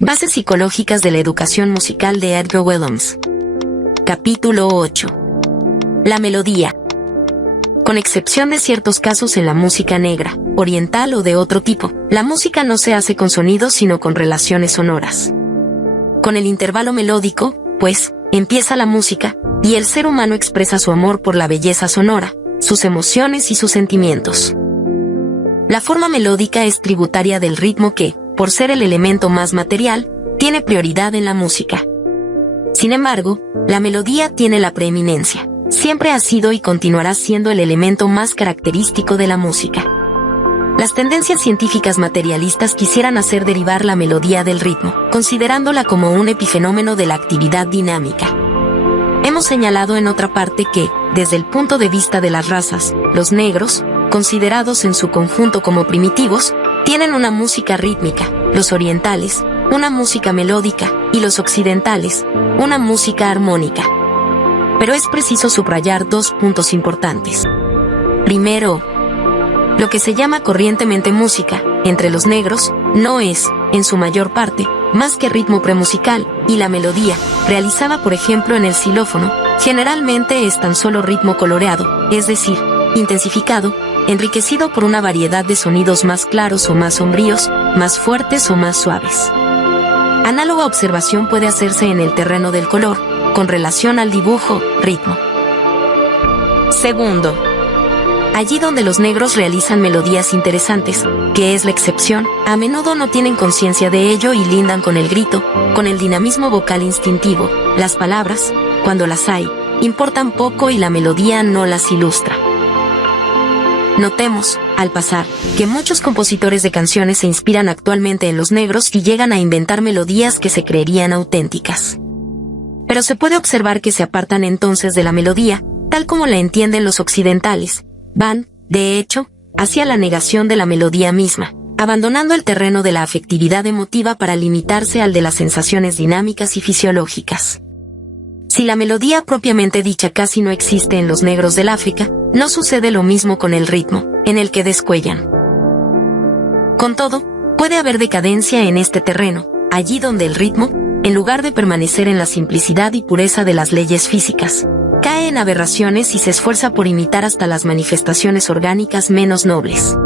Bases psicológicas de la educación musical de Edgar Willems. Capítulo 8. La melodía. Con excepción de ciertos casos en la música negra, oriental o de otro tipo, la música no se hace con sonidos sino con relaciones sonoras. Con el intervalo melódico, pues, empieza la música, y el ser humano expresa su amor por la belleza sonora, sus emociones y sus sentimientos. La forma melódica es tributaria del ritmo que, por ser el elemento más material, tiene prioridad en la música. Sin embargo, la melodía tiene la preeminencia. Siempre ha sido y continuará siendo el elemento más característico de la música. Las tendencias científicas materialistas quisieran hacer derivar la melodía del ritmo, considerándola como un epifenómeno de la actividad dinámica. Hemos señalado en otra parte que, desde el punto de vista de las razas, los negros, considerados en su conjunto como primitivos, tienen una música rítmica, los orientales, una música melódica, y los occidentales, una música armónica. Pero es preciso subrayar dos puntos importantes. Primero, lo que se llama corrientemente música, entre los negros, no es, en su mayor parte, más que ritmo premusical, y la melodía, realizada por ejemplo en el xilófono, generalmente es tan solo ritmo coloreado, es decir, intensificado, enriquecido por una variedad de sonidos más claros o más sombríos, más fuertes o más suaves. Análoga observación puede hacerse en el terreno del color, con relación al dibujo, ritmo. Segundo, allí donde los negros realizan melodías interesantes, que es la excepción, a menudo no tienen conciencia de ello y lindan con el grito, con el dinamismo vocal instintivo. Las palabras, cuando las hay, importan poco y la melodía no las ilustra. Notemos, al pasar, que muchos compositores de canciones se inspiran actualmente en los negros y llegan a inventar melodías que se creerían auténticas. Pero se puede observar que se apartan entonces de la melodía, tal como la entienden los occidentales. Van, de hecho, hacia la negación de la melodía misma, abandonando el terreno de la afectividad emotiva para limitarse al de las sensaciones dinámicas y fisiológicas. Si la melodía propiamente dicha casi no existe en los negros del África, no sucede lo mismo con el ritmo, en el que descuellan. Con todo, puede haber decadencia en este terreno, allí donde el ritmo, en lugar de permanecer en la simplicidad y pureza de las leyes físicas, cae en aberraciones y se esfuerza por imitar hasta las manifestaciones orgánicas menos nobles.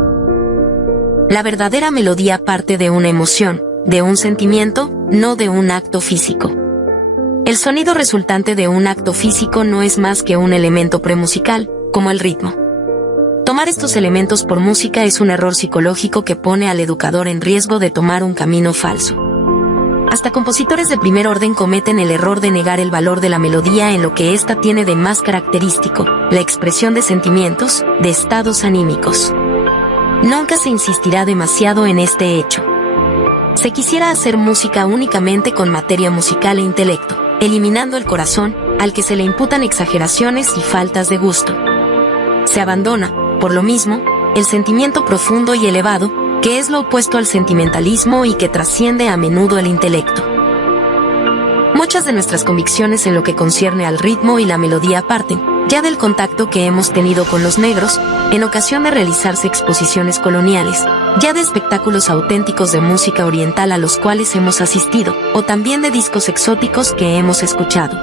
La verdadera melodía parte de una emoción, de un sentimiento, no de un acto físico. El sonido resultante de un acto físico no es más que un elemento premusical, como el ritmo. Tomar estos elementos por música es un error psicológico que pone al educador en riesgo de tomar un camino falso. Hasta compositores de primer orden cometen el error de negar el valor de la melodía en lo que ésta tiene de más característico, la expresión de sentimientos, de estados anímicos. Nunca se insistirá demasiado en este hecho. Se quisiera hacer música únicamente con materia musical e intelecto, eliminando el corazón, al que se le imputan exageraciones y faltas de gusto. Se abandona, por lo mismo, el sentimiento profundo y elevado, que es lo opuesto al sentimentalismo y que trasciende a menudo el intelecto. Muchas de nuestras convicciones en lo que concierne al ritmo y la melodía parten, ya del contacto que hemos tenido con los negros, en ocasión de realizarse exposiciones coloniales, ya de espectáculos auténticos de música oriental a los cuales hemos asistido, o también de discos exóticos que hemos escuchado.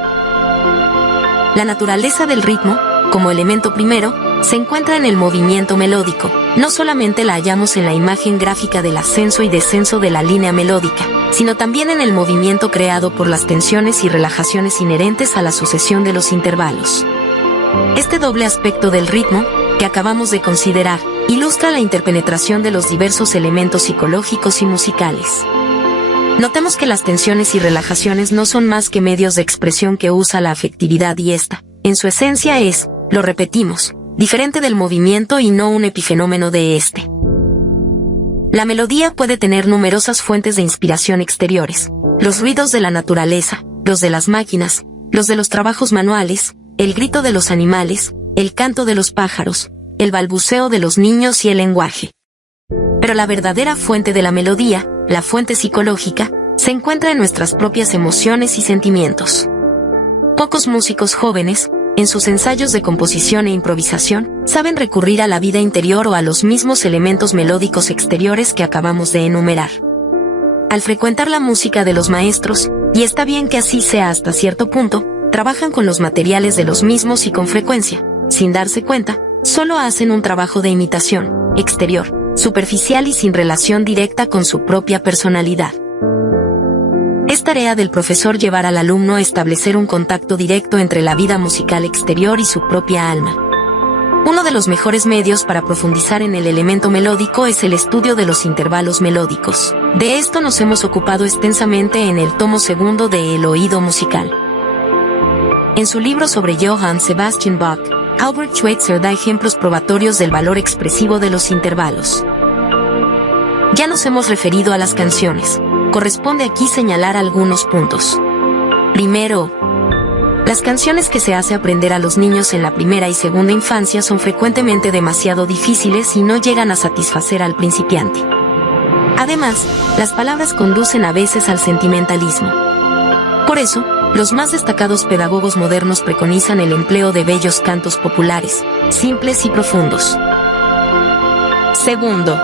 La naturaleza del ritmo, como elemento primero, se encuentra en el movimiento melódico. No solamente la hallamos en la imagen gráfica del ascenso y descenso de la línea melódica, sino también en el movimiento creado por las tensiones y relajaciones inherentes a la sucesión de los intervalos. Este doble aspecto del ritmo, que acabamos de considerar, ilustra la interpenetración de los diversos elementos psicológicos y musicales. Notemos que las tensiones y relajaciones no son más que medios de expresión que usa la afectividad y esta, en su esencia es, lo repetimos, diferente del movimiento y no un epifenómeno de este. La melodía puede tener numerosas fuentes de inspiración exteriores, los ruidos de la naturaleza, los de las máquinas, los de los trabajos manuales, el grito de los animales, el canto de los pájaros, el balbuceo de los niños y el lenguaje. Pero la verdadera fuente de la melodía, la fuente psicológica, se encuentra en nuestras propias emociones y sentimientos. Pocos músicos jóvenes, en sus ensayos de composición e improvisación, saben recurrir a la vida interior o a los mismos elementos melódicos exteriores que acabamos de enumerar. Al frecuentar la música de los maestros, y está bien que así sea hasta cierto punto, trabajan con los materiales de los mismos y con frecuencia, sin darse cuenta, solo hacen un trabajo de imitación, exterior, superficial y sin relación directa con su propia personalidad. Es tarea del profesor llevar al alumno a establecer un contacto directo entre la vida musical exterior y su propia alma. Uno de los mejores medios para profundizar en el elemento melódico es el estudio de los intervalos melódicos. De esto nos hemos ocupado extensamente en el tomo segundo de El oído musical. En su libro sobre Johann Sebastian Bach, Albert Schweitzer da ejemplos probatorios del valor expresivo de los intervalos. Ya nos hemos referido a las canciones. Corresponde aquí señalar algunos puntos. Primero, las canciones que se hace aprender a los niños en la primera y segunda infancia son frecuentemente demasiado difíciles y no llegan a satisfacer al principiante. Además, las palabras conducen a veces al sentimentalismo. Por eso, los más destacados pedagogos modernos preconizan el empleo de bellos cantos populares, simples y profundos. Segundo,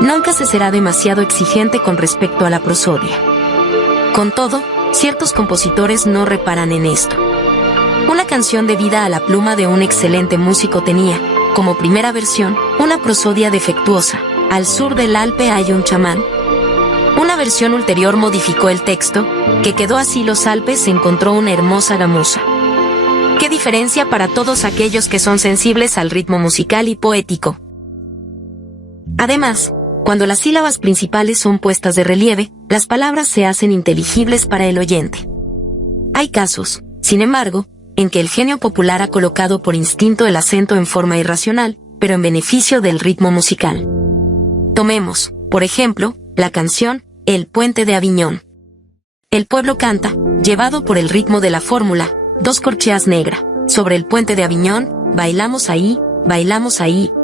nunca se será demasiado exigente con respecto a la prosodia. Con todo, ciertos compositores no reparan en esto. Una canción debida a la pluma de un excelente músico tenía, como primera versión, una prosodia defectuosa. Al sur del Alpe hay un chamán. Una versión ulterior modificó el texto, que quedó así: los Alpes encontró una hermosa gamuza. ¡Qué diferencia para todos aquellos que son sensibles al ritmo musical y poético! Además, cuando las sílabas principales son puestas de relieve, las palabras se hacen inteligibles para el oyente. Hay casos, sin embargo, en que el genio popular ha colocado por instinto el acento en forma irracional, pero en beneficio del ritmo musical. Tomemos, por ejemplo, la canción El puente de Aviñón. El pueblo canta, llevado por el ritmo de la fórmula, dos corcheas negra, sobre el puente de Aviñón, bailamos ahí,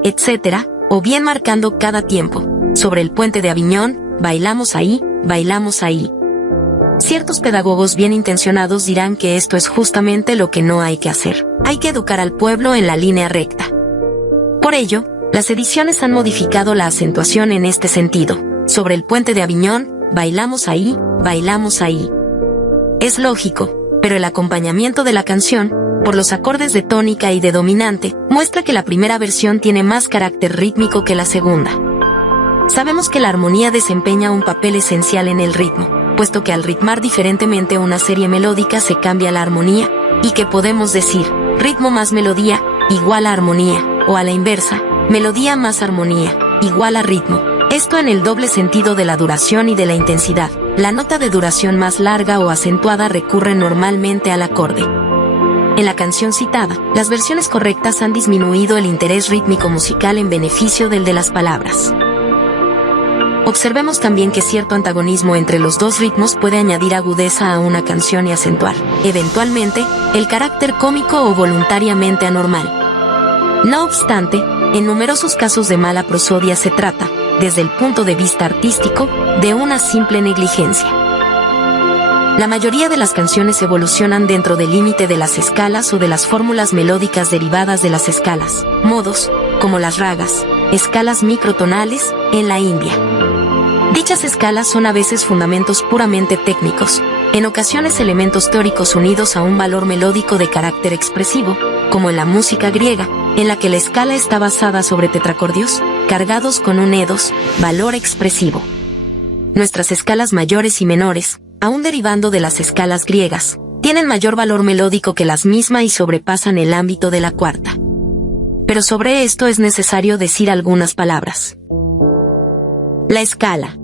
etc., o bien marcando cada tiempo, sobre el puente de Aviñón, bailamos ahí, bailamos ahí. Ciertos pedagogos bien intencionados dirán que esto es justamente lo que no hay que hacer. Hay que educar al pueblo en la línea recta. Por ello, las ediciones han modificado la acentuación en este sentido. Sobre el puente de Aviñón, bailamos ahí, bailamos ahí. Es lógico, pero el acompañamiento de la canción, por los acordes de tónica y de dominante, muestra que la primera versión tiene más carácter rítmico que la segunda. Sabemos que la armonía desempeña un papel esencial en el ritmo, puesto que al ritmar diferentemente una serie melódica se cambia la armonía, y que podemos decir, ritmo más melodía, igual a armonía, o a la inversa, melodía más armonía, igual a ritmo. Esto en el doble sentido de la duración y de la intensidad. La nota de duración más larga o acentuada recurre normalmente al acorde. En la canción citada, las versiones correctas han disminuido el interés rítmico musical en beneficio del de las palabras. Observemos también que cierto antagonismo entre los dos ritmos puede añadir agudeza a una canción y acentuar, eventualmente, el carácter cómico o voluntariamente anormal. No obstante, en numerosos casos de mala prosodia se trata, desde el punto de vista artístico, de una simple negligencia. La mayoría de las canciones evolucionan dentro del límite de las escalas o de las fórmulas melódicas derivadas de las escalas, modos, como las ragas, escalas microtonales, en la India. Dichas escalas son a veces fundamentos puramente técnicos, en ocasiones elementos teóricos unidos a un valor melódico de carácter expresivo, como en la música griega, en la que la escala está basada sobre tetracordios, cargados con un eidos, valor expresivo. Nuestras escalas mayores y menores, aún derivando de las escalas griegas, tienen mayor valor melódico que las mismas y sobrepasan el ámbito de la cuarta. Pero sobre esto es necesario decir algunas palabras. La escala.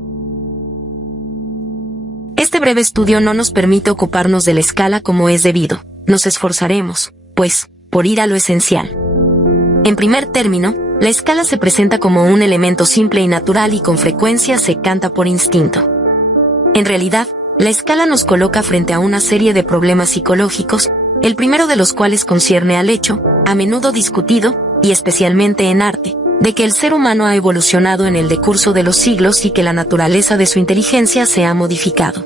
Este breve estudio no nos permite ocuparnos de la escala como es debido. Nos esforzaremos, pues, por ir a lo esencial. En primer término, la escala se presenta como un elemento simple y natural y con frecuencia se canta por instinto. En realidad, la escala nos coloca frente a una serie de problemas psicológicos, el primero de los cuales concierne al hecho, a menudo discutido, y especialmente en arte, de que el ser humano ha evolucionado en el decurso de los siglos y que la naturaleza de su inteligencia se ha modificado.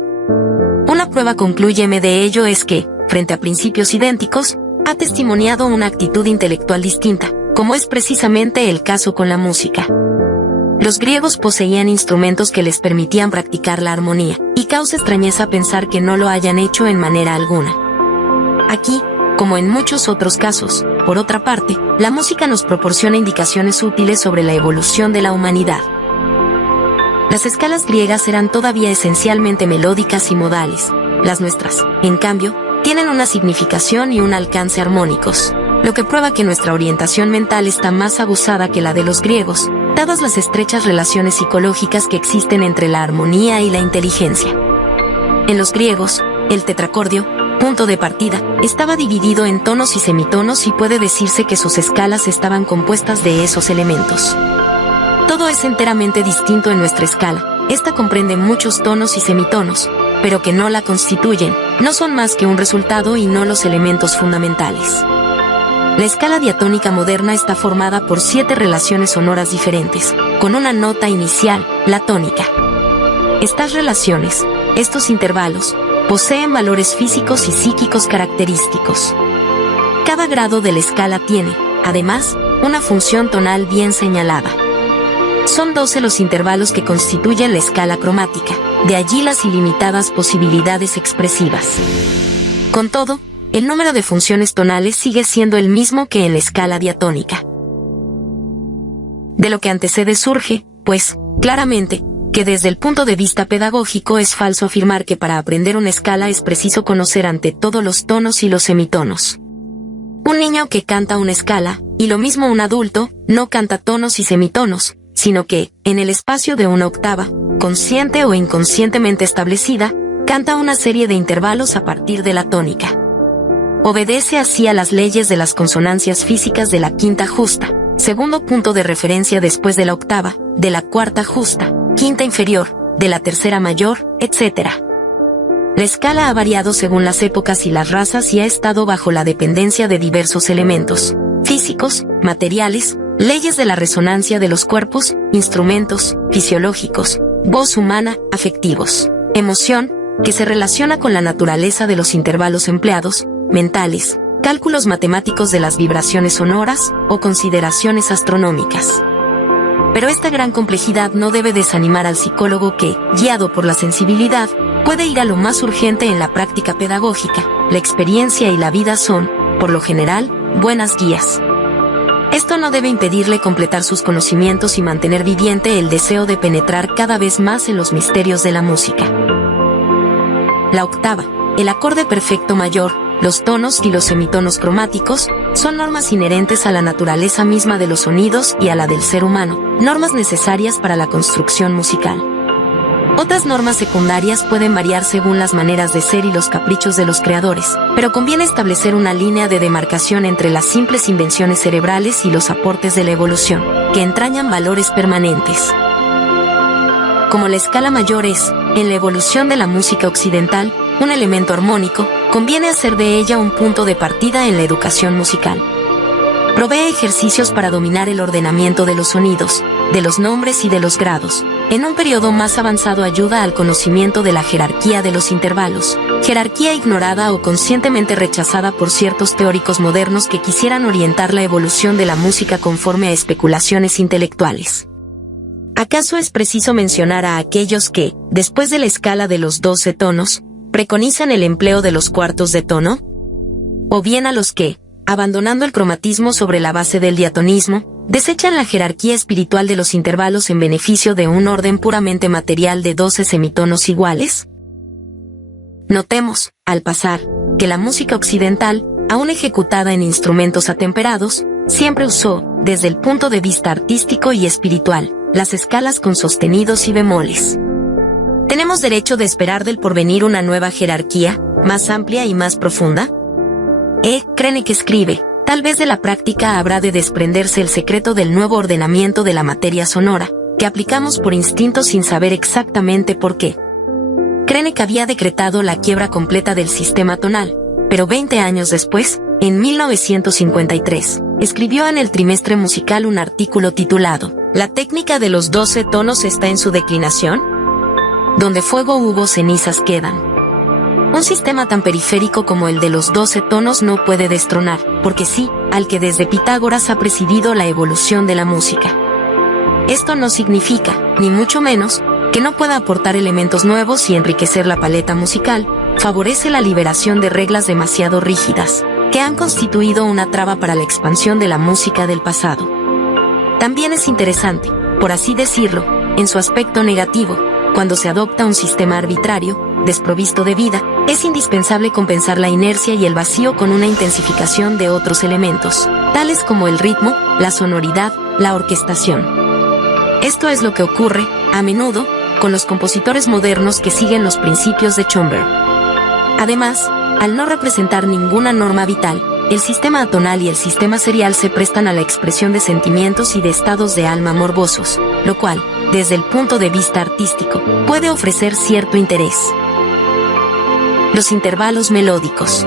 Una prueba concluyeme de ello es que, frente a principios idénticos, ha testimoniado una actitud intelectual distinta, como es precisamente el caso con la música. Los griegos poseían instrumentos que les permitían practicar la armonía, y causa extrañeza pensar que no lo hayan hecho en manera alguna. Aquí, como en muchos otros casos, por otra parte, la música nos proporciona indicaciones útiles sobre la evolución de la humanidad. Las escalas griegas eran todavía esencialmente melódicas y modales. Las nuestras, en cambio, tienen una significación y un alcance armónicos, lo que prueba que nuestra orientación mental está más aguzada que la de los griegos, dadas las estrechas relaciones psicológicas que existen entre la armonía y la inteligencia. En los griegos, el tetracordio, punto de partida, estaba dividido en tonos y semitonos y puede decirse que sus escalas estaban compuestas de esos elementos. Todo es enteramente distinto en nuestra escala. Esta comprende muchos tonos y semitonos, pero que no la constituyen, no son más que un resultado y no los elementos fundamentales. La escala diatónica moderna está formada por 7 relaciones sonoras diferentes, con una nota inicial, la tónica. Estas relaciones, estos intervalos, poseen valores físicos y psíquicos característicos. Cada grado de la escala tiene, además, una función tonal bien señalada. Son 12 los intervalos que constituyen la escala cromática, de allí las ilimitadas posibilidades expresivas. Con todo, el número de funciones tonales sigue siendo el mismo que en la escala diatónica. De lo que antecede surge, pues, claramente, que desde el punto de vista pedagógico es falso afirmar que para aprender una escala es preciso conocer ante todo los tonos y los semitonos. Un niño que canta una escala, y lo mismo un adulto, no canta tonos y semitonos, sino que, en el espacio de una octava, consciente o inconscientemente establecida, canta una serie de intervalos a partir de la tónica. Obedece así a las leyes de las consonancias físicas de la quinta justa, segundo punto de referencia después de la octava, de la cuarta justa, quinta inferior, de la tercera mayor, etc. La escala ha variado según las épocas y las razas y ha estado bajo la dependencia de diversos elementos físicos, materiales, leyes de la resonancia de los cuerpos, instrumentos, fisiológicos, voz humana, afectivos, emoción, que se relaciona con la naturaleza de los intervalos empleados, mentales, cálculos matemáticos de las vibraciones sonoras, o consideraciones astronómicas. Pero esta gran complejidad no debe desanimar al psicólogo que, guiado por la sensibilidad, puede ir a lo más urgente en la práctica pedagógica. La experiencia y la vida son, por lo general, buenas guías. Esto no debe impedirle completar sus conocimientos y mantener viviente el deseo de penetrar cada vez más en los misterios de la música. La octava, el acorde perfecto mayor, los tonos y los semitonos cromáticos, son normas inherentes a la naturaleza misma de los sonidos y a la del ser humano, normas necesarias para la construcción musical. Otras normas secundarias pueden variar según las maneras de ser y los caprichos de los creadores, pero conviene establecer una línea de demarcación entre las simples invenciones cerebrales y los aportes de la evolución, que entrañan valores permanentes. Como la escala mayor es, en la evolución de la música occidental, un elemento armónico, conviene hacer de ella un punto de partida en la educación musical. Provee ejercicios para dominar el ordenamiento de los sonidos, de los nombres y de los grados. En un periodo más avanzado ayuda al conocimiento de la jerarquía de los intervalos, jerarquía ignorada o conscientemente rechazada por ciertos teóricos modernos que quisieran orientar la evolución de la música conforme a especulaciones intelectuales. ¿Acaso es preciso mencionar a aquellos que, después de la escala de los 12 tonos, preconizan el empleo de los cuartos de tono? ¿O bien a los que, abandonando el cromatismo sobre la base del diatonismo, desechan la jerarquía espiritual de los intervalos en beneficio de un orden puramente material de 12 semitonos iguales? Notemos, al pasar, que la música occidental, aún ejecutada en instrumentos atemperados, siempre usó, desde el punto de vista artístico y espiritual, las escalas con sostenidos y bemoles. ¿Tenemos derecho de esperar del porvenir una nueva jerarquía, más amplia y más profunda? Krennek escribe, tal vez de la práctica habrá de desprenderse el secreto del nuevo ordenamiento de la materia sonora, que aplicamos por instinto sin saber exactamente por qué. Krennek había decretado la quiebra completa del sistema tonal, pero 20 años después, en 1953, escribió en el Trimestre Musical un artículo titulado ¿La técnica de los 12 tonos está en su declinación? Donde fuego hubo, cenizas quedan. Un sistema tan periférico como el de los 12 tonos no puede destronar, porque sí, al que desde Pitágoras ha presidido la evolución de la música. Esto no significa, ni mucho menos, que no pueda aportar elementos nuevos y enriquecer la paleta musical. Favorece la liberación de reglas demasiado rígidas, que han constituido una traba para la expansión de la música del pasado. También es interesante, por así decirlo, en su aspecto negativo, cuando se adopta un sistema arbitrario, desprovisto de vida, es indispensable compensar la inercia y el vacío con una intensificación de otros elementos, tales como el ritmo, la sonoridad, la orquestación. Esto es lo que ocurre, a menudo, con los compositores modernos que siguen los principios de Schoenberg. Además, al no representar ninguna norma vital, el sistema atonal y el sistema serial se prestan a la expresión de sentimientos y de estados de alma morbosos, lo cual, desde el punto de vista artístico, puede ofrecer cierto interés. Los intervalos melódicos.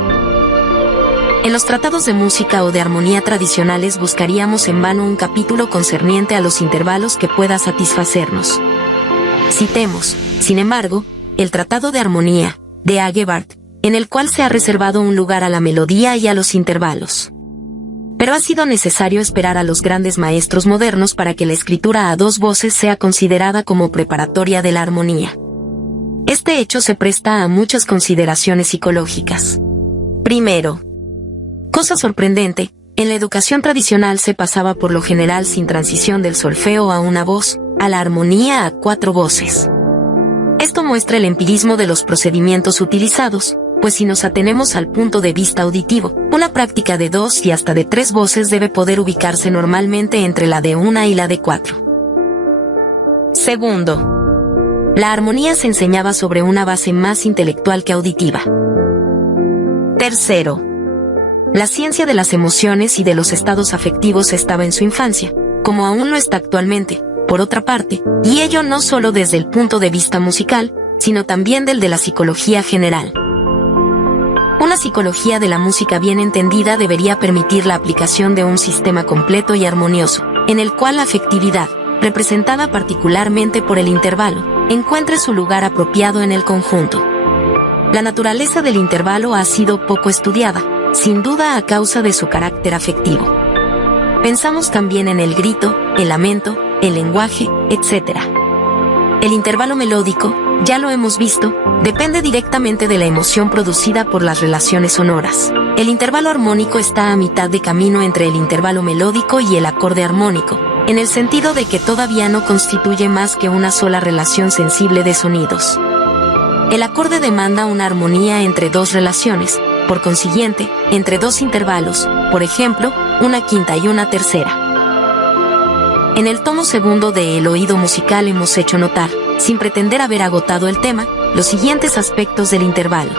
En los tratados de música o de armonía tradicionales buscaríamos en vano un capítulo concerniente a los intervalos que pueda satisfacernos. Citemos, sin embargo, el Tratado de Armonía, de Agebhardt, en el cual se ha reservado un lugar a la melodía y a los intervalos. Pero ha sido necesario esperar a los grandes maestros modernos para que la escritura a dos voces sea considerada como preparatoria de la armonía. Este hecho se presta a muchas consideraciones psicológicas. Primero, cosa sorprendente, en la educación tradicional se pasaba por lo general sin transición del solfeo a una voz, a la armonía a cuatro voces. Esto muestra el empirismo de los procedimientos utilizados, pues si nos atenemos al punto de vista auditivo, una práctica de 2 y hasta de 3 voces debe poder ubicarse normalmente entre la de 1 y la de 4. Segundo, la armonía se enseñaba sobre una base más intelectual que auditiva. Tercero, la ciencia de las emociones y de los estados afectivos estaba en su infancia, como aún lo está actualmente, por otra parte, y ello no solo desde el punto de vista musical, sino también del de la psicología general. Una psicología de la música bien entendida debería permitir la aplicación de un sistema completo y armonioso, en el cual la afectividad, representada particularmente por el intervalo, encuentre su lugar apropiado en el conjunto. La naturaleza del intervalo ha sido poco estudiada, sin duda a causa de su carácter afectivo. Pensamos también en el grito, el lamento, el lenguaje, etc. El intervalo melódico, ya lo hemos visto, depende directamente de la emoción producida por las relaciones sonoras. El intervalo armónico está a mitad de camino entre el intervalo melódico y el acorde armónico, en el sentido de que todavía no constituye más que una sola relación sensible de sonidos. El acorde demanda una armonía entre dos relaciones, por consiguiente, entre dos intervalos, por ejemplo, una quinta y una tercera. En el tomo segundo de El oído musical hemos hecho notar, sin pretender haber agotado el tema, los siguientes aspectos del intervalo.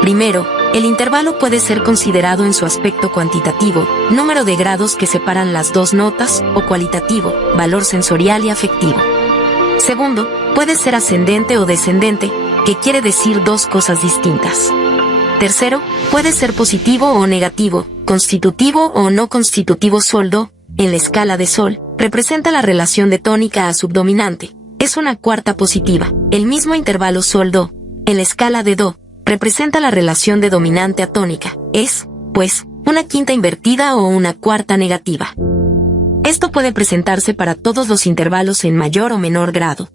Primero, el intervalo puede ser considerado en su aspecto cuantitativo, número de grados que separan las dos notas, o cualitativo, valor sensorial y afectivo. Segundo, puede ser ascendente o descendente, que quiere decir dos cosas distintas. Tercero, puede ser positivo o negativo, constitutivo o no constitutivo. Sol-do, en la escala de sol, representa la relación de tónica a subdominante. Es una cuarta positiva. El mismo intervalo sol-do, en la escala de do, representa la relación de dominante a tónica. Es, pues, una quinta invertida o una cuarta negativa. Esto puede presentarse para todos los intervalos en mayor o menor grado.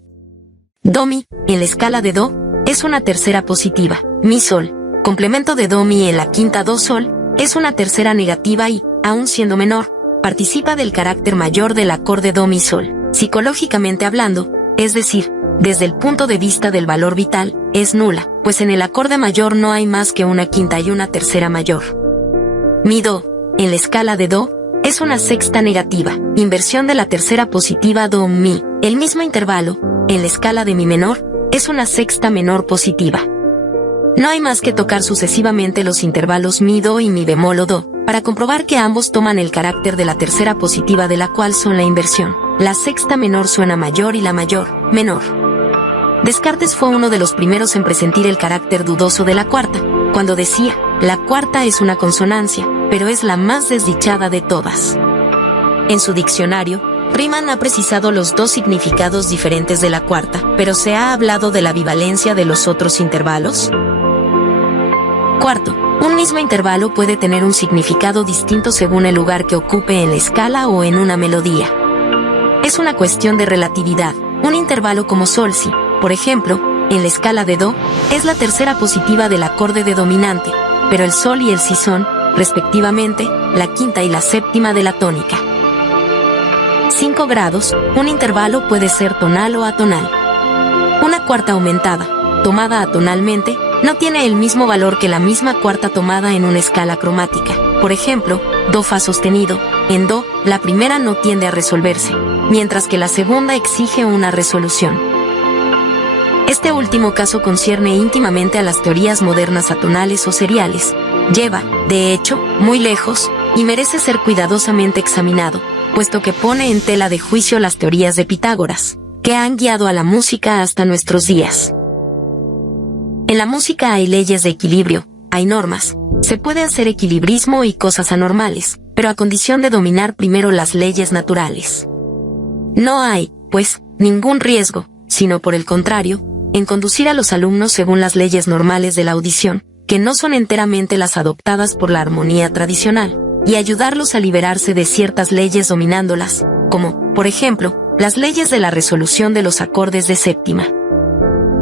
Do-mi, en la escala de do, es una tercera positiva. Mi-sol, complemento de do-mi en la quinta do-sol, es una tercera negativa y, aun siendo menor, participa del carácter mayor del acorde do-mi-sol. Psicológicamente hablando, es decir, desde el punto de vista del valor vital, es nula, pues en el acorde mayor no hay más que una quinta y una tercera mayor. Mi-do, en la escala de do, es una sexta negativa, inversión de la tercera positiva do-mi. El mismo intervalo, en la escala de mi menor, es una sexta menor positiva. No hay más que tocar sucesivamente los intervalos mi-do y mi-bemol o do, para comprobar que ambos toman el carácter de la tercera positiva de la cual son la inversión. La sexta menor suena mayor y la mayor, menor. Descartes fue uno de los primeros en presentir el carácter dudoso de la cuarta, cuando decía, la cuarta es una consonancia, pero es la más desdichada de todas. En su diccionario, Riemann ha precisado los dos significados diferentes de la cuarta, pero ¿se ha hablado de la bivalencia de los otros intervalos? Cuarto, un mismo intervalo puede tener un significado distinto según el lugar que ocupe en la escala o en una melodía. Es una cuestión de relatividad. Un intervalo como sol-si, por ejemplo, en la escala de do, es la tercera positiva del acorde de dominante, pero el sol y el si son, respectivamente, la quinta y la séptima de la tónica. 5 grados, un intervalo puede ser tonal o atonal. Una cuarta aumentada, tomada atonalmente, no tiene el mismo valor que la misma cuarta tomada en una escala cromática. Por ejemplo, do fa sostenido, en do, la primera no tiende a resolverse, mientras que la segunda exige una resolución. Este último caso concierne íntimamente a las teorías modernas atonales o seriales. Lleva, de hecho, muy lejos, y merece ser cuidadosamente examinado, puesto que pone en tela de juicio las teorías de Pitágoras, que han guiado a la música hasta nuestros días. En la música hay leyes de equilibrio, hay normas, se puede hacer equilibrismo y cosas anormales, pero a condición de dominar primero las leyes naturales. No hay, pues, ningún riesgo, sino por el contrario, en conducir a los alumnos según las leyes normales de la audición, que no son enteramente las adoptadas por la armonía tradicional, y ayudarlos a liberarse de ciertas leyes dominándolas, como, por ejemplo, las leyes de la resolución de los acordes de séptima.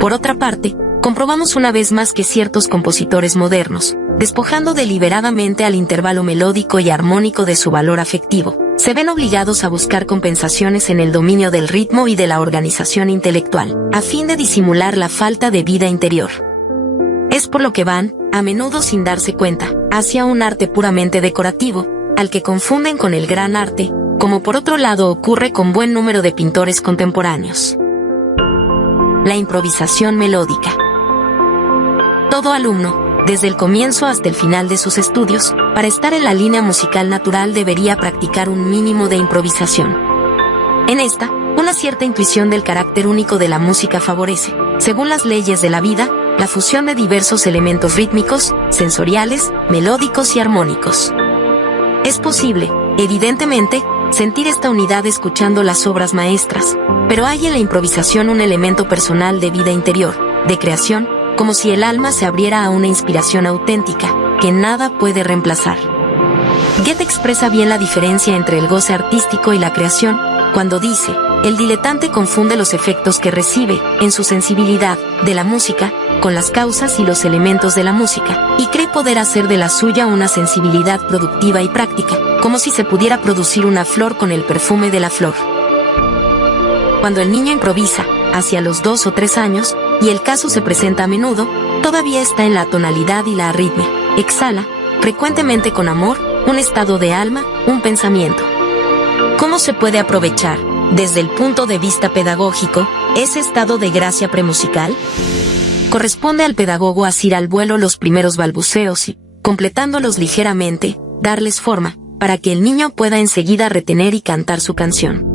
Por otra parte, comprobamos una vez más que ciertos compositores modernos, despojando deliberadamente al intervalo melódico y armónico de su valor afectivo, se ven obligados a buscar compensaciones en el dominio del ritmo y de la organización intelectual, a fin de disimular la falta de vida interior. Es por lo que van, a menudo sin darse cuenta, hacia un arte puramente decorativo, al que confunden con el gran arte, como por otro lado ocurre con buen número de pintores contemporáneos. La improvisación melódica. Todo alumno, desde el comienzo hasta el final de sus estudios, para estar en la línea musical natural debería practicar un mínimo de improvisación. En esta, una cierta intuición del carácter único de la música favorece, según las leyes de la vida, la fusión de diversos elementos rítmicos, sensoriales, melódicos y armónicos. Es posible, evidentemente, sentir esta unidad escuchando las obras maestras, pero hay en la improvisación un elemento personal de vida interior, de creación, como si el alma se abriera a una inspiración auténtica, que nada puede reemplazar. Goethe expresa bien la diferencia entre el goce artístico y la creación, cuando dice, el diletante confunde los efectos que recibe, en su sensibilidad, de la música, con las causas y los elementos de la música, y cree poder hacer de la suya una sensibilidad productiva y práctica, como si se pudiera producir una flor con el perfume de la flor. Cuando el niño improvisa, hacia los 2 o 3 años, y el caso se presenta a menudo, todavía está en la tonalidad y la arritmia, exhala, frecuentemente con amor, un estado de alma, un pensamiento. ¿Cómo se puede aprovechar, desde el punto de vista pedagógico, ese estado de gracia premusical? Corresponde al pedagogo asir al vuelo los primeros balbuceos y, completándolos ligeramente, darles forma, para que el niño pueda enseguida retener y cantar su canción.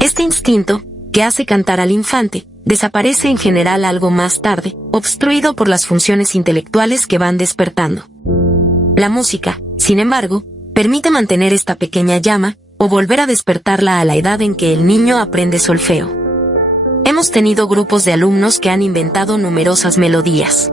Este instinto, que hace cantar al infante, desaparece en general algo más tarde, obstruido por las funciones intelectuales que van despertando. La música, sin embargo, permite mantener esta pequeña llama, o volver a despertarla a la edad en que el niño aprende solfeo. Hemos tenido grupos de alumnos que han inventado numerosas melodías.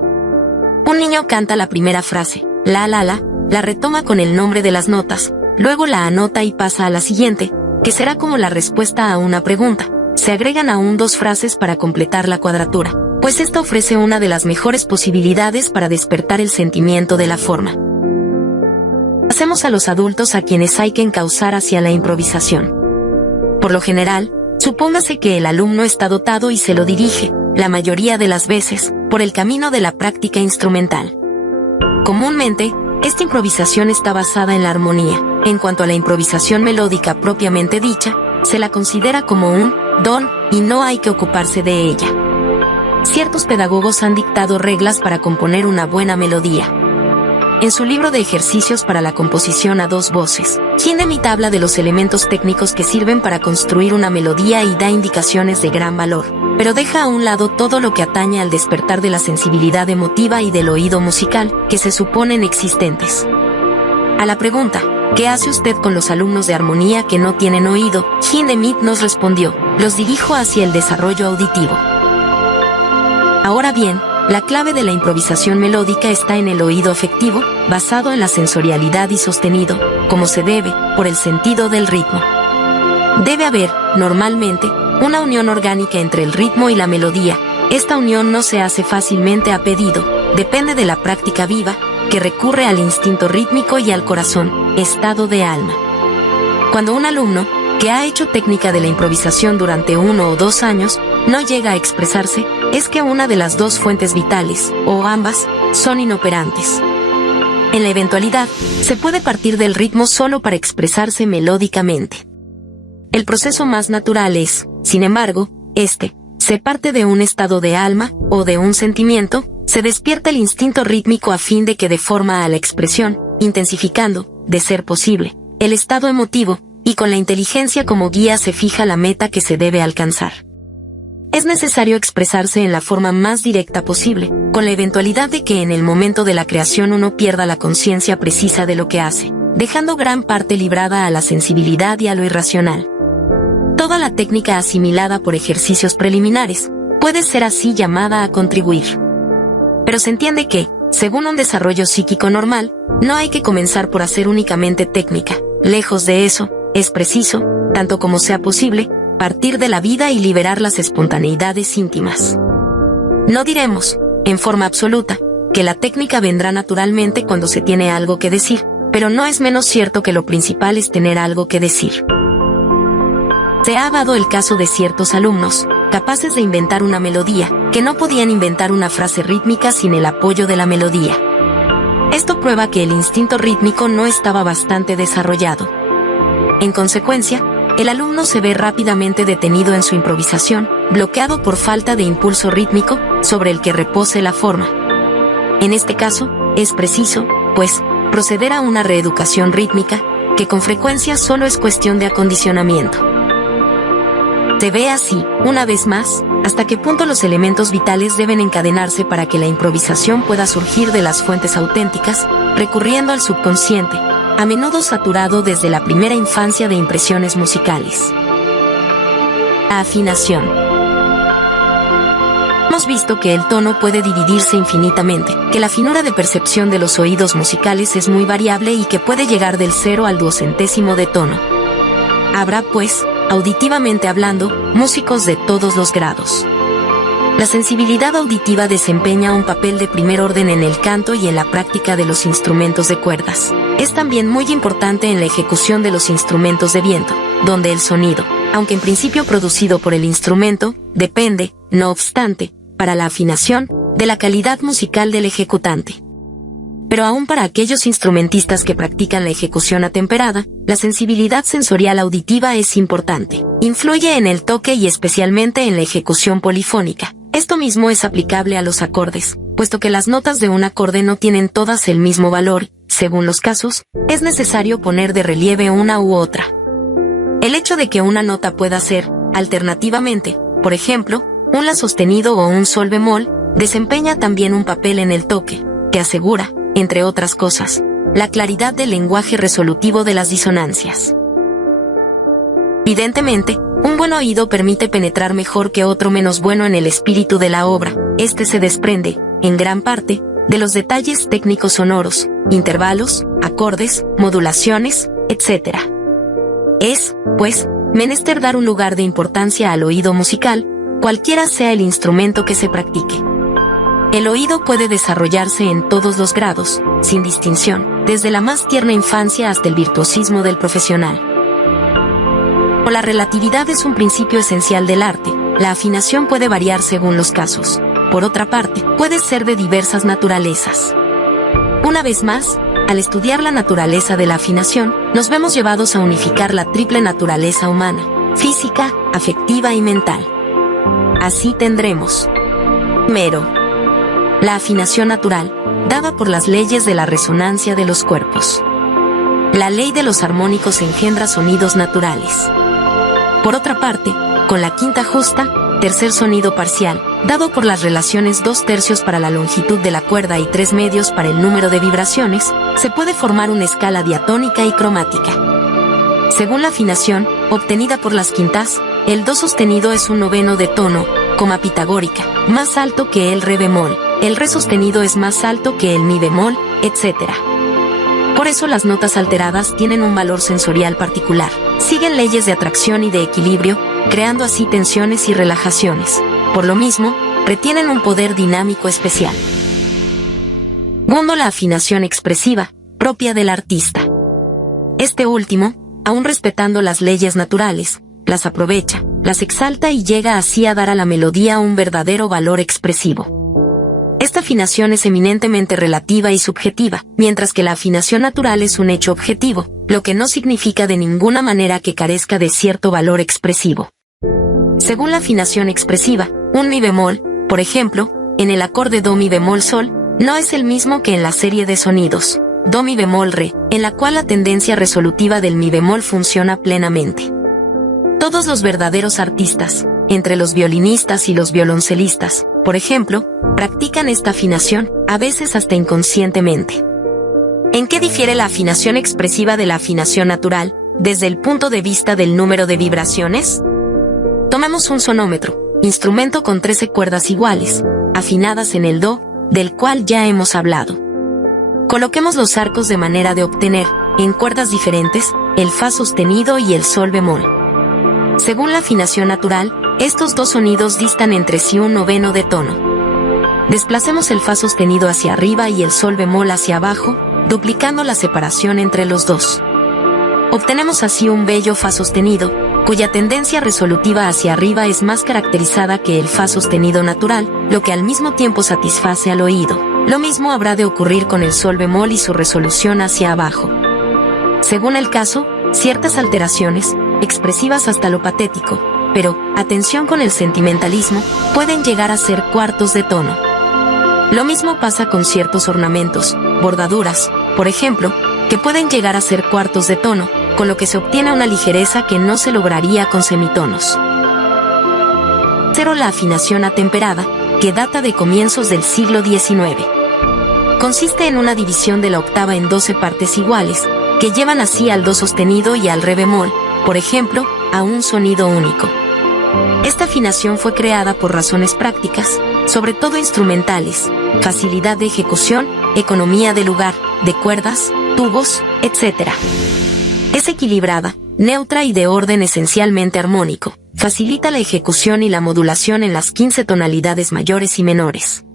Un niño canta la primera frase, la retoma con el nombre de las notas, luego la anota y pasa a la siguiente, que será como la respuesta a una pregunta. Se agregan aún 2 frases para completar la cuadratura, pues esta ofrece una de las mejores posibilidades para despertar el sentimiento de la forma. Hacemos a los adultos a quienes hay que encauzar hacia la improvisación. Por lo general, supóngase que el alumno está dotado y se lo dirige, la mayoría de las veces, por el camino de la práctica instrumental. Comúnmente, esta improvisación está basada en la armonía. En cuanto a la improvisación melódica propiamente dicha, se la considera como un don, y no hay que ocuparse de ella. Ciertos pedagogos han dictado reglas para componer una buena melodía. En su libro de ejercicios para la composición a 2 voces, Hindemith habla de los elementos técnicos que sirven para construir una melodía y da indicaciones de gran valor, pero deja a un lado todo lo que atañe al despertar de la sensibilidad emotiva y del oído musical, que se suponen existentes. A la pregunta, ¿qué hace usted con los alumnos de armonía que no tienen oído?, Hindemith nos respondió, los dirijo hacia el desarrollo auditivo. Ahora bien, la clave de la improvisación melódica está en el oído afectivo, basado en la sensorialidad y sostenido, como se debe, por el sentido del ritmo. Debe haber, normalmente, una unión orgánica entre el ritmo y la melodía. Esta unión no se hace fácilmente a pedido, depende de la práctica viva, que recurre al instinto rítmico y al corazón, estado de alma. Cuando un alumno, que ha hecho técnica de la improvisación durante 1 o 2 años, no llega a expresarse, es que una de las dos fuentes vitales, o ambas, son inoperantes. En la eventualidad, se puede partir del ritmo solo para expresarse melódicamente. El proceso más natural es, sin embargo, se parte de un estado de alma, o de un sentimiento, se despierta el instinto rítmico a fin de que dé forma a la expresión, intensificando, de ser posible, el estado emotivo, y con la inteligencia como guía se fija la meta que se debe alcanzar. Es necesario expresarse en la forma más directa posible, con la eventualidad de que en el momento de la creación uno pierda la conciencia precisa de lo que hace, dejando gran parte librada a la sensibilidad y a lo irracional. Toda la técnica asimilada por ejercicios preliminares puede ser así llamada a contribuir. Pero se entiende que, según un desarrollo psíquico normal, no hay que comenzar por hacer únicamente técnica. Lejos de eso, es preciso, tanto como sea posible, partir de la vida y liberar las espontaneidades íntimas. No diremos, en forma absoluta, que la técnica vendrá naturalmente cuando se tiene algo que decir, pero no es menos cierto que lo principal es tener algo que decir. Se ha dado el caso de ciertos alumnos, capaces de inventar una melodía, que no podían inventar una frase rítmica sin el apoyo de la melodía. Esto prueba que el instinto rítmico no estaba bastante desarrollado. En consecuencia, el alumno se ve rápidamente detenido en su improvisación, bloqueado por falta de impulso rítmico, sobre el que repose la forma. En este caso, es preciso, pues, proceder a una reeducación rítmica, que con frecuencia solo es cuestión de acondicionamiento. Se ve así, una vez más, hasta qué punto los elementos vitales deben encadenarse para que la improvisación pueda surgir de las fuentes auténticas, recurriendo al subconsciente, a menudo saturado desde la primera infancia de impresiones musicales. Afinación. Hemos visto que el tono puede dividirse infinitamente, que la finura de percepción de los oídos musicales es muy variable y que puede llegar del 0 al duocentésimo de tono. Habrá, pues, auditivamente hablando, músicos de todos los grados. La sensibilidad auditiva desempeña un papel de primer orden en el canto y en la práctica de los instrumentos de cuerdas. Es también muy importante en la ejecución de los instrumentos de viento, donde el sonido, aunque en principio producido por el instrumento, depende, no obstante, para la afinación, de la calidad musical del ejecutante. Pero aún para aquellos instrumentistas que practican la ejecución atemperada, la sensibilidad sensorial auditiva es importante. Influye en el toque y especialmente en la ejecución polifónica. Esto mismo es aplicable a los acordes, puesto que las notas de un acorde no tienen todas el mismo valor. Según los casos, es necesario poner de relieve una u otra. El hecho de que una nota pueda ser, alternativamente, por ejemplo, un la sostenido o un sol bemol, desempeña también un papel en el toque, que asegura, entre otras cosas, la claridad del lenguaje resolutivo de las disonancias. Evidentemente, un buen oído permite penetrar mejor que otro menos bueno en el espíritu de la obra. Este se desprende, en gran parte, de los detalles técnicos sonoros, intervalos, acordes, modulaciones, etc. Es, pues, menester dar un lugar de importancia al oído musical, cualquiera sea el instrumento que se practique. El oído puede desarrollarse en todos los grados, sin distinción, desde la más tierna infancia hasta el virtuosismo del profesional. La relatividad es un principio esencial del arte. La afinación puede variar según los casos. Por otra parte, puede ser de diversas naturalezas. Una vez más, al estudiar la naturaleza de la afinación, nos vemos llevados a unificar la triple naturaleza humana, física, afectiva y mental. Así tendremos: primero, la afinación natural, dada por las leyes de la resonancia de los cuerpos. La ley de los armónicos engendra sonidos naturales. Por otra parte, con la quinta justa, tercer sonido parcial, dado por las relaciones 2/3 para la longitud de la cuerda y 3/2 para el número de vibraciones, se puede formar una escala diatónica y cromática. Según la afinación, obtenida por las quintas, el do sostenido es un noveno de tono, coma pitagórica, más alto que el re bemol, el re sostenido es más alto que el mi bemol, etc. Por eso las notas alteradas tienen un valor sensorial particular. siguen leyes de atracción y de equilibrio, creando así tensiones y relajaciones. Por lo mismo, retienen un poder dinámico especial. Segundo, la afinación expresiva, propia del artista. Este último, aun respetando las leyes naturales, las aprovecha, las exalta y llega así a dar a la melodía un verdadero valor expresivo. Esta afinación es eminentemente relativa y subjetiva, mientras que la afinación natural es un hecho objetivo, lo que no significa de ninguna manera que carezca de cierto valor expresivo. Según la afinación expresiva, un mi bemol, por ejemplo, en el acorde do mi bemol sol, no es el mismo que en la serie de sonidos do mi bemol re, en la cual la tendencia resolutiva del mi bemol funciona plenamente. Todos los verdaderos artistas, entre los violinistas y los violoncelistas, por ejemplo, practican esta afinación, a veces hasta inconscientemente. ¿En qué difiere la afinación expresiva de la afinación natural, desde el punto de vista del número de vibraciones? Tomemos un sonómetro, instrumento con 13 cuerdas iguales, afinadas en el do, del cual ya hemos hablado. Coloquemos los arcos de manera de obtener, en cuerdas diferentes, el fa sostenido y el sol bemol. Según la afinación natural, estos dos sonidos distan entre sí un noveno de tono. Desplacemos el fa sostenido hacia arriba y el sol bemol hacia abajo, duplicando la separación entre los dos. Obtenemos así un bello fa sostenido, cuya tendencia resolutiva hacia arriba es más caracterizada que el fa sostenido natural, lo que al mismo tiempo satisface al oído. Lo mismo habrá de ocurrir con el sol bemol y su resolución hacia abajo. Según el caso, ciertas alteraciones, expresivas hasta lo patético, pero, atención con el sentimentalismo, pueden llegar a ser cuartos de tono. Lo mismo pasa con ciertos ornamentos, bordaduras, por ejemplo, que pueden llegar a ser cuartos de tono, con lo que se obtiene una ligereza que no se lograría con semitonos. Tercero, la afinación atemperada, que data de comienzos del siglo XIX. Consiste en una división de la octava en 12 partes iguales, que llevan así al do sostenido y al re bemol, por ejemplo, a un sonido único. Esta afinación fue creada por razones prácticas, sobre todo instrumentales, facilidad de ejecución, economía de lugar, de cuerdas, tubos, etc. Es equilibrada, neutra y de orden esencialmente armónico, facilita la ejecución y la modulación en las 15 tonalidades mayores y menores.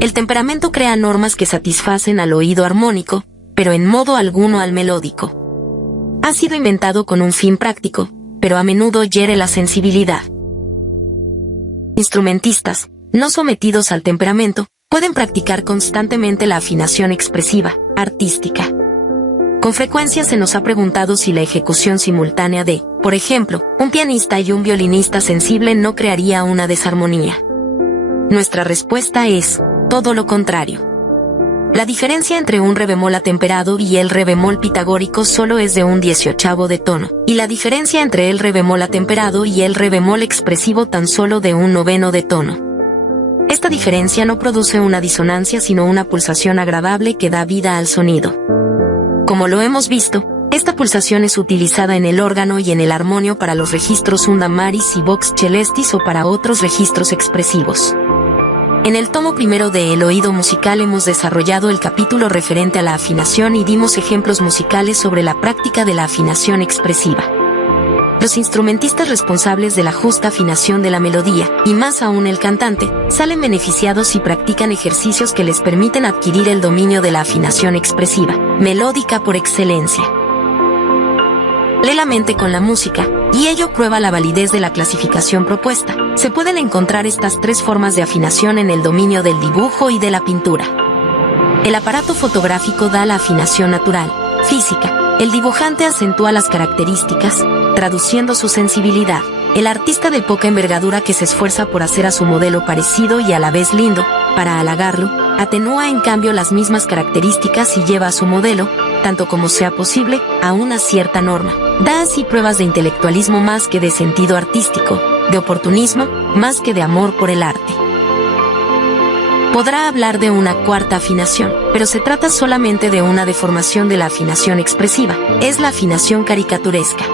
El temperamento crea normas que satisfacen al oído armónico, pero en modo alguno al melódico. Ha sido inventado con un fin práctico, pero a menudo hiere la sensibilidad. Instrumentistas, no sometidos al temperamento, pueden practicar constantemente la afinación expresiva, artística. Con frecuencia se nos ha preguntado si la ejecución simultánea de, por ejemplo, un pianista y un violinista sensible no crearía una desarmonía. Nuestra respuesta es, todo lo contrario. La diferencia entre un re bemol atemperado y el re bemol pitagórico solo es de un 18avo de tono, y la diferencia entre el re bemol atemperado y el re bemol expresivo tan solo de un noveno de tono. Esta diferencia no produce una disonancia sino una pulsación agradable que da vida al sonido. Como lo hemos visto, esta pulsación es utilizada en el órgano y en el armonio para los registros unda maris y vox celestis o para otros registros expresivos. En el tomo primero de El oído musical hemos desarrollado el capítulo referente a la afinación y dimos ejemplos musicales sobre la práctica de la afinación expresiva. Los instrumentistas responsables de la justa afinación de la melodía, y más aún el cantante, salen beneficiados si practican ejercicios que les permiten adquirir el dominio de la afinación expresiva, melódica por excelencia. Paralelamente con la música, y ello prueba la validez de la clasificación propuesta, se pueden encontrar estas tres formas de afinación en el dominio del dibujo y de la pintura. El aparato fotográfico da la afinación natural, física, el dibujante acentúa las características, traduciendo su sensibilidad. El artista de poca envergadura que se esfuerza por hacer a su modelo parecido y a la vez lindo, para halagarlo, atenúa en cambio las mismas características y lleva a su modelo, tanto como sea posible, a una cierta norma. Da así pruebas de intelectualismo más que de sentido artístico, de oportunismo, más que de amor por el arte. Podrá hablar de una cuarta afinación, pero se trata solamente de una deformación de la afinación expresiva, es la afinación caricaturesca.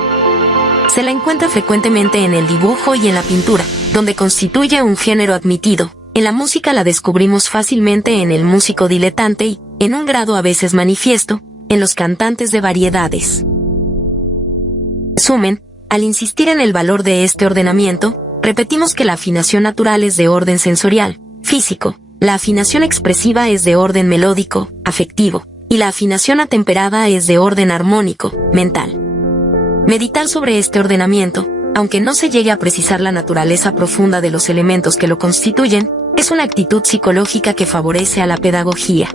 Se la encuentra frecuentemente en el dibujo y en la pintura, donde constituye un género admitido. En la música la descubrimos fácilmente en el músico diletante y, en un grado a veces manifiesto, en los cantantes de variedades. Resumen, al insistir en el valor de este ordenamiento, repetimos que la afinación natural es de orden sensorial, físico, la afinación expresiva es de orden melódico, afectivo, y la afinación atemperada es de orden armónico, mental. Meditar sobre este ordenamiento, aunque no se llegue a precisar la naturaleza profunda de los elementos que lo constituyen, es una actitud psicológica que favorece a la pedagogía.